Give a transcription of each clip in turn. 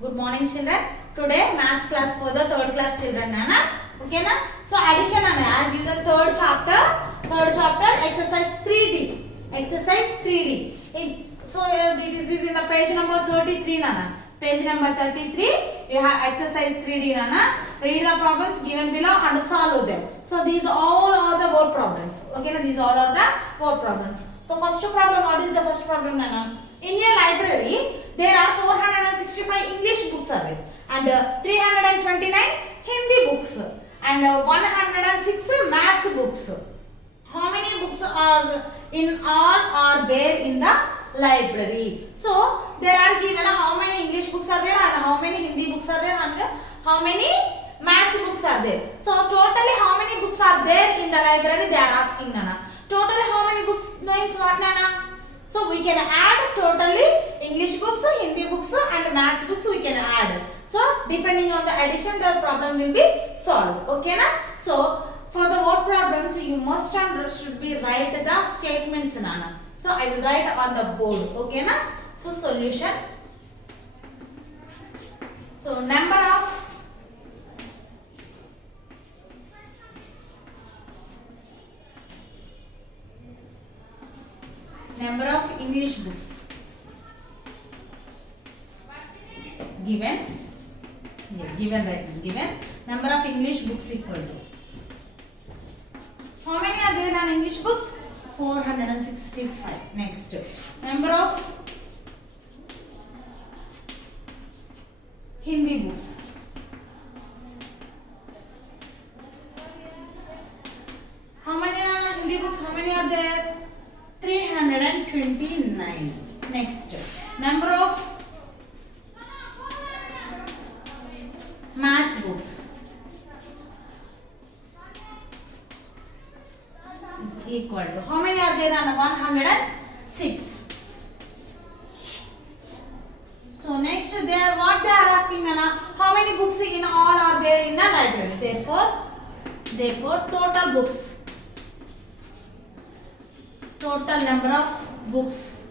Good morning children. Today maths class for the third class children Nana. Okay na? So addition Nana, as usual third chapter exercise 3D. Exercise 3D. This is in the page number 33 Nana. Page number 33 you have exercise 3D Nana. Read the problems given below and solve them. So these all are the word problems. Okay na? These all are the word problems. So first problem, what is the first problem Nana? In your library, there are 465 English books are there, and 329 Hindi books, and 106 maths books. How many books are in all are there in the library? So there are given how many English books are there, and how many Hindi books are there, and how many maths books are there. So totally how many books are there in the library? They are asking Nana. Totally how many books means what Nana? So we can add totally English books, Hindi books and maths books we can add. So depending on the addition the problem will be solved. Okay na? So for the word problems you must and should be write the statements Nana. So I will write on the board. Okay na? So solution. So number of English books given number of English books equal to how many are there on English books? 465. Next, number of Hindi books. How many are Hindi books? How many are there? 329. Next, number of maths books is equal to how many are there on 106. So next they are what they are asking Nana, how many books in all are there in the library? Therefore total books, total number of books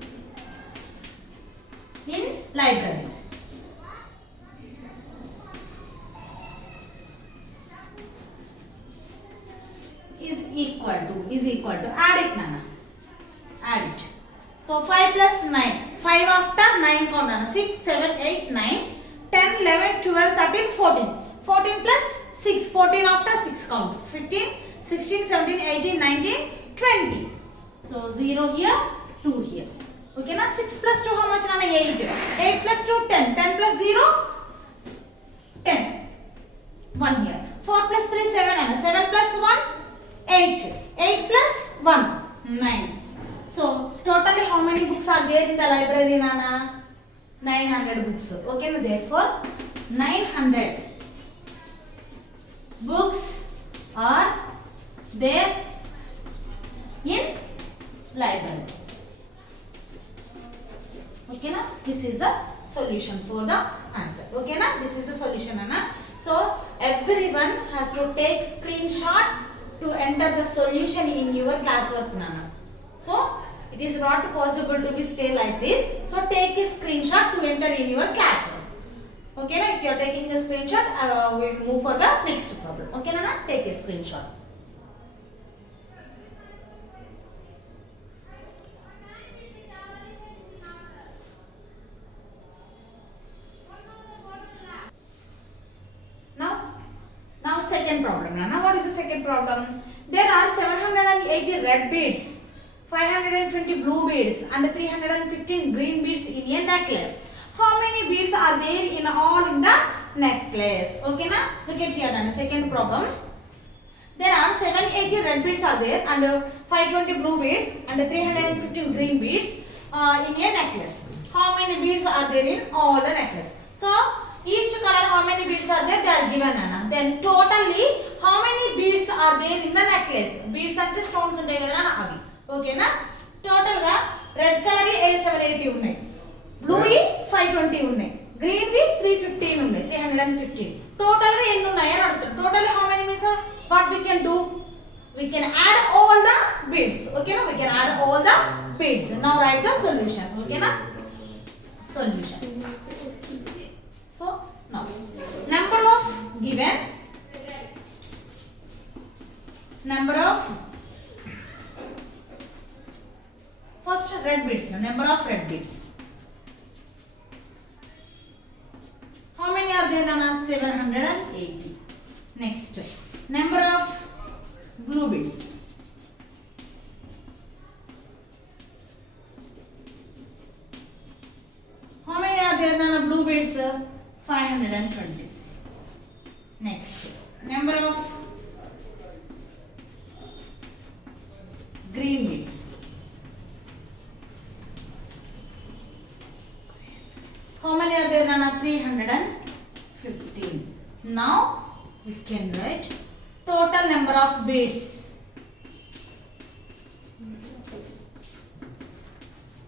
in library is equal to add it Nana, add it. So 5 plus 9, 5 after 9 count Nana, 6 7 8 9 10 11 12 13 14, 14 plus 6, 14 after 6 count, 15 16 17 18 19 20. So 0 here, 2 here. Okay na? 6 plus 2 how much Nana? 8. 8 plus 2 10. 10 plus 0 10. 1 here. 4 plus 3 7 Nana. 7 plus 1 8. 8 plus 1 9. So totally how many books are there in the library Nana? 900 books. Okay na? Therefore 900 books are there in library. Okay na? This is the solution for the answer. Okay na? This is the solution Nana. So everyone has to take screenshot to enter the solution in your classwork Nana. So it is not possible to be stay like this. So take a screenshot to enter in your classwork. Okay na? If you are taking the screenshot, we will move for the next problem. Okay Nana? Take a screenshot. Second problem. Now what is the second problem? There are 780 red beads, 520 blue beads and 315 green beads in a necklace. How many beads are there in all in the necklace? Okay na? Look at here Nana. Second problem. There are 780 red beads are there and 520 blue beads and 315 green beads in a necklace. How many beads are there in all the necklace? So each color how many beads are there? They are given Nana. Then totally how many beads are there in the necklace? Beads అంటే stones ఉంటాయి కదా Nana అవి. ఓకేనా? Total గా red colour 780 ఉన్నాయి. Blue 520 ఉన్నాయి. Green 315 ఉన్నాయి. 315. Total గా ఎన్ని ఉన్నాయి అని అడుగుతారు. Total how many means what we can do? We can add all the beads. Okay na? We can add all the beads. Now write the solution. Okay na? Solution. So 780. Next, number of blue beads. How many are there, Nana? Blue beads 520. Next, number of green beads. How many are there, Nana? 315. Now we can write total number of beads.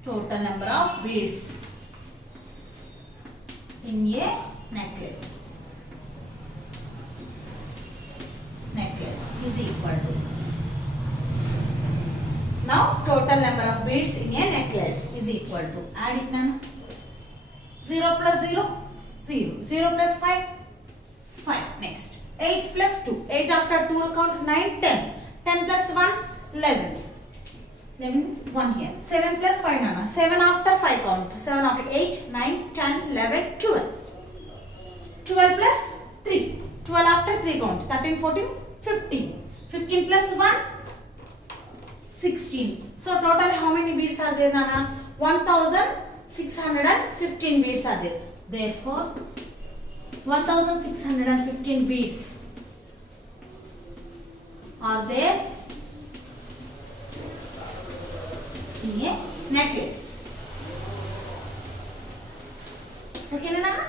Total number of beads in a necklace. Necklace is equal to. Now total number of beads in a necklace is equal to. Add it, Nana. 0 plus 0, 0. 0 plus 5, 5. Next, 8 plus 2. 8 after 2 will count 9, 10. 10 plus 1, 11. 11 means 1 here. 7 plus 5, Nana. 7 after 5 count. 7 after 8, 9, 10, 11, 12. 12 plus 3. 12 after 3 count. 13, 14, 15. 15 plus 1, 16. So total how many beads are there, Nana? 1615 beads are there. Therefore, 1615 beads are there in a necklace. Okay, Nana?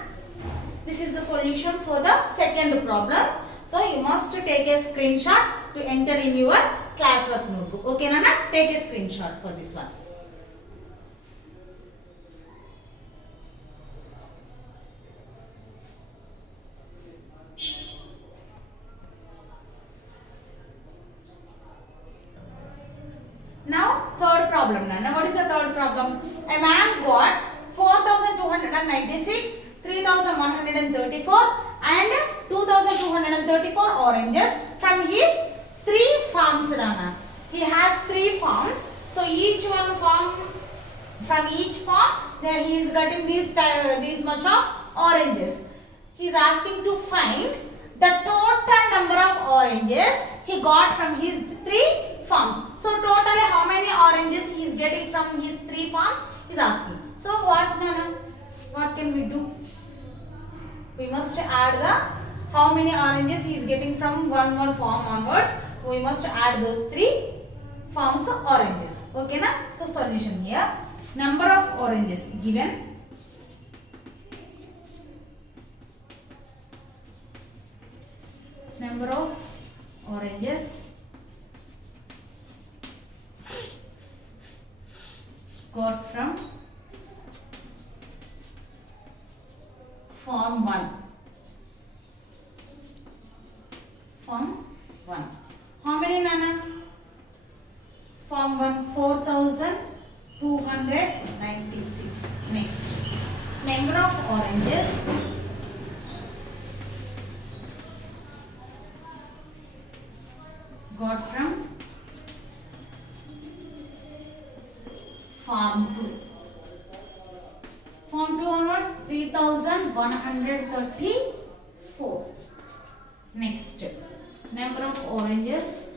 This is the solution for the second problem. So you must take a screenshot to enter in your classwork notebook. Okay, Nana? Take a screenshot for this one. Now, third problem, Nana. What is the third problem? A man got 4,296, 3,134 and 2,234 oranges from his 3 farms, Nana. He has 3 farms. So each one farm, from each farm, there he is getting these much of oranges. He is asking to find the total number of oranges he got from his 3 farms. So totally how many oranges he is getting from his 3 farms he is asking. So what, Nana? What can we do? We must add the how many oranges he is getting from one farm onwards. We must add those 3 farms of oranges. Okay, na? So solution here. Number of oranges given. Number of oranges got from farm 1. Farm 1. How many, Nana? Farm 1, 4,296. Next, number of oranges got from farm 2. Farm 2 onwards 3,134. Next, number of oranges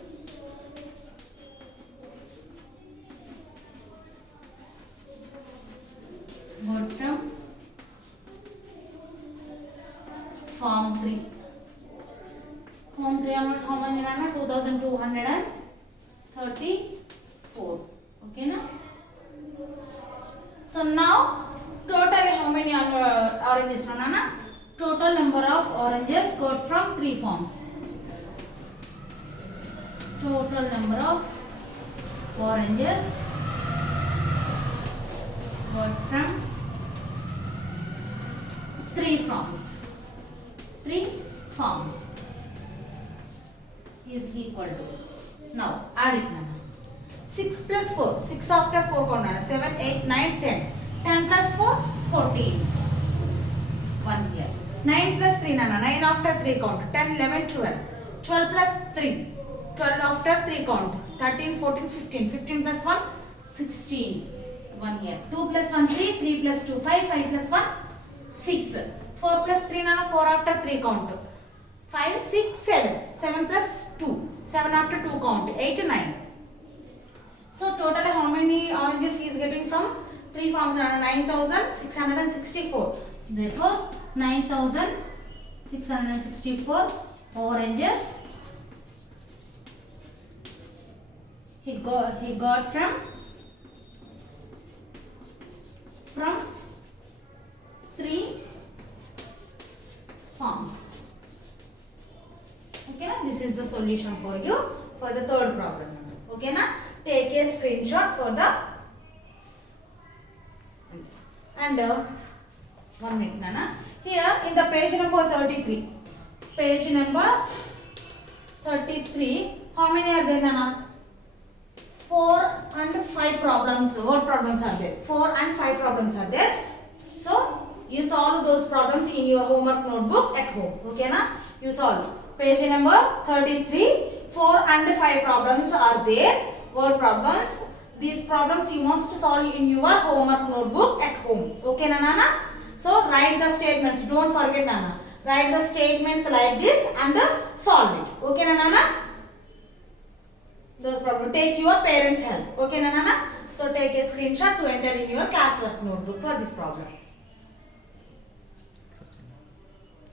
got from farm 3. Farm 3 onwards how many, Nana? 2,234. Okay, na? So now total how many oranges, Nana? Total number of oranges got from 3 farms. Total number of oranges got from 3 farms. 3 farms is equal to. Now add it, Nana. 6 plus 4. 6 after 4 count, Nana. 7, 8, 9, 10. 10 plus 4, 14. 1 here. 9 plus 3, Nana. 9 after 3 count. 10, 11, 12. 12 plus 3. 12 after 3 count. 13, 14, 15. 15 plus 1, 16. 1 here. 2 plus 1, 3. 3 plus 2, 5. 5 plus 1, 6. 4 plus 3, Nana? 4 after 3 count. 5, 6, 7. 7 plus 2. 7 after 2 count. 8, 9. So total how many oranges he is getting from 3 farms? 9,664. Therefore 9,664 oranges he got from 3 farms. Okay na? This is the solution for you for the third problem. Okay na? Take a screenshot for the and 1 minute Nana. Here in the page number 33. Page number 33. How many are there Nana? 4 and 5 problems. What problems are there? 4 and 5 problems are there. So you solve those problems in your homework notebook at home. Okay na? You solve. Page number 33. 4 and 5 problems are there. Word problems. These problems you must solve in your homework notebook at home. Okay na Nana? So write the statements. Don't forget Nana. Write the statements like this and solve it. Okay na Nana? Those problems. Take your parents' help. Okay na Nana? So take a screenshot to enter in your classwork notebook for this problem.